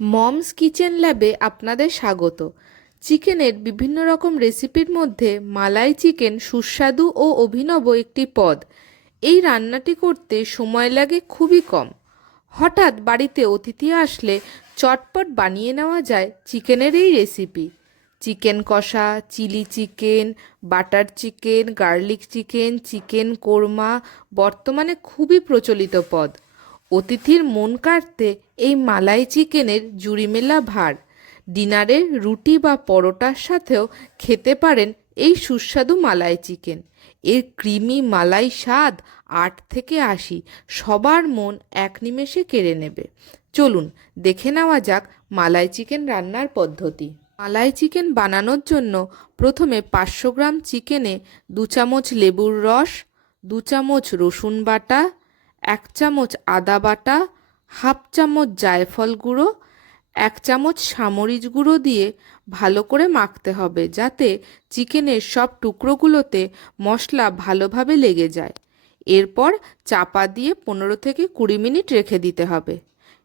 Moms kitchen ল্যাবে আপনাদের স্বাগত। চিকেনের বিভিন্ন রকম রেসিপির মধ্যে মালাই চিকেন সুস্বাদু ও অভিনব একটি পদ। এই রান্নাটি করতে সময় লাগে খুবই কম। হঠাৎ বাড়িতে অতিথি আসলে চটপট বানিয়ে নেওয়া যায় চিকেনের এই রেসিপি। চিকেন কষা, chilli chicken, butter chicken, garlic chicken chicken korma, বর্তমানে খুবই প্রচলিত পদ। অতিথির মন কাটতে এই মালাই চিকেনের জুড়ি মেলা ভার। ডিনারে রুটি বা পরোটার সাথেও খেতে পারেন এই সুস্বাদু মালাই চিকেন। এর ক্রিমি মালাই স্বাদ আট থেকে আশি, সবার মন এক নিমেষে কেড়ে নেবে। চলুন, দেখে নেওয়া যাক মালাই চিকেন রান্নার পদ্ধতি। মালাই চিকেন বানানোর জন্য প্রথমে পাঁচশো গ্রাম চিকেনে দু চামচ লেবুর রস, দু চামচ রসুন বাটা এক চামচ আদা বাটা, হাফ চামচ জায়ফল গুঁড়ো, এক চামচ সামরিচ গুঁড়ো দিয়ে ভালো করে মাখতে হবে যাতে চিকেনের সব টুকরোগুলোতে মশলা ভালোভাবে লেগে যায়। এরপর চাপা দিয়ে পনেরো থেকে কুড়ি মিনিট রেখে দিতে হবে।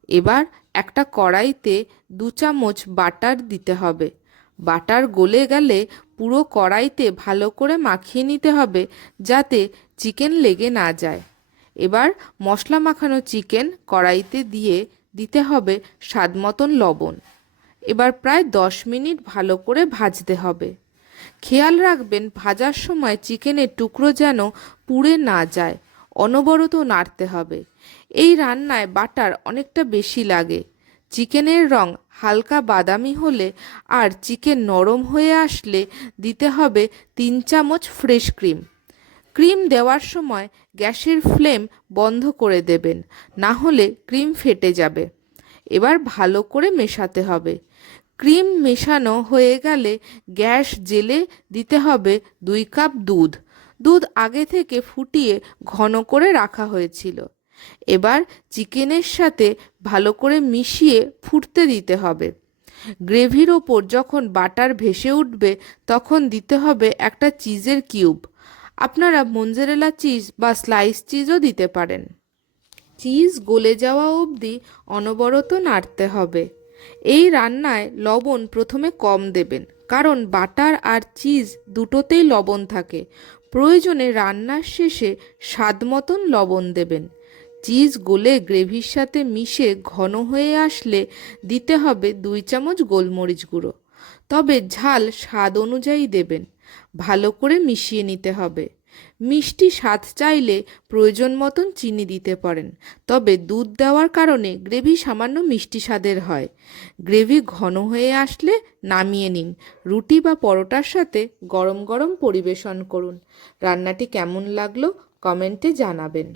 এবার একটা কড়াইতে দু চামচ বাটার দিতে হবে। বাটার গলে গেলে পুরো কড়াইতে ভালো করে মাখিয়ে নিতে হবে যাতে চিকেন লেগে না যায়। এবার মশলা মাখানো চিকেন কড়াইতে দিয়ে দিতে হবে স্বাদ মতন লবণ। এবার প্রায় দশ মিনিট ভালো করে ভাজতে হবে। খেয়াল রাখবেন ভাজার সময় চিকেনের টুকরো যেন পুড়ে না যায়, অনবরত নাড়তে হবে। এই রান্নায় বাটার অনেকটা বেশি লাগে। চিকেনের রং হালকা বাদামি হলে আর চিকেন নরম হয়ে আসলে দিতে হবে তিন চামচ ফ্রেশ ক্রিম। ক্রিম দেওয়ার সময় গ্যাসের ফ্লেম বন্ধ করে দেবেন, না হলে ক্রিম ফেটে যাবে। এবার ভালো করে মেশাতে হবে। ক্রিম মেশানো হয়ে গেলে গ্যাস জেলে দিতে হবে দুই কাপ দুধ। দুধ আগে থেকে ফুটিয়ে ঘন করে রাখা হয়েছিল। এবার চিকেনের সাথে ভালো করে মিশিয়ে ফুটতে দিতে হবে। গ্রেভির ওপর যখন বাটার ভেসে উঠবে, তখন দিতে হবে একটা চিজের কিউব। আপনারা মঞ্জেরেলা চিজ বা স্লাইস চিজও দিতে পারেন। চিজ গলে যাওয়া অবধি অনবরত নাড়তে হবে। এই রান্নায় লবণ প্রথমে কম দেবেন, কারণ বাটার আর চিজ দুটোতেই লবণ থাকে। প্রয়োজনে রান্নার শেষে স্বাদ মতন লবণ দেবেন। চিজ গলে গ্রেভির সাথে মিশে ঘন হয়ে আসলে দিতে হবে দুই চামচ গোলমরিচ গুঁড়ো। তবে ঝাল স্বাদ অনুযায়ী দেবেন। ভালো করে মিশিয়ে নিতে হবে। মিষ্টি স্বাদ চাইলে প্রয়োজন মতন চিনি দিতে পারেন, তবে দুধ দেওয়ার কারণে গ্রেভি সামান্য মিষ্টি স্বাদের হয়। গ্রেভি ঘন হয়ে আসলে নামিয়ে নিন। রুটি বা পরোটার সাথে গরম গরম পরিবেশন করুন। রান্নাটি কেমন লাগল কমেন্টে জানাবেন।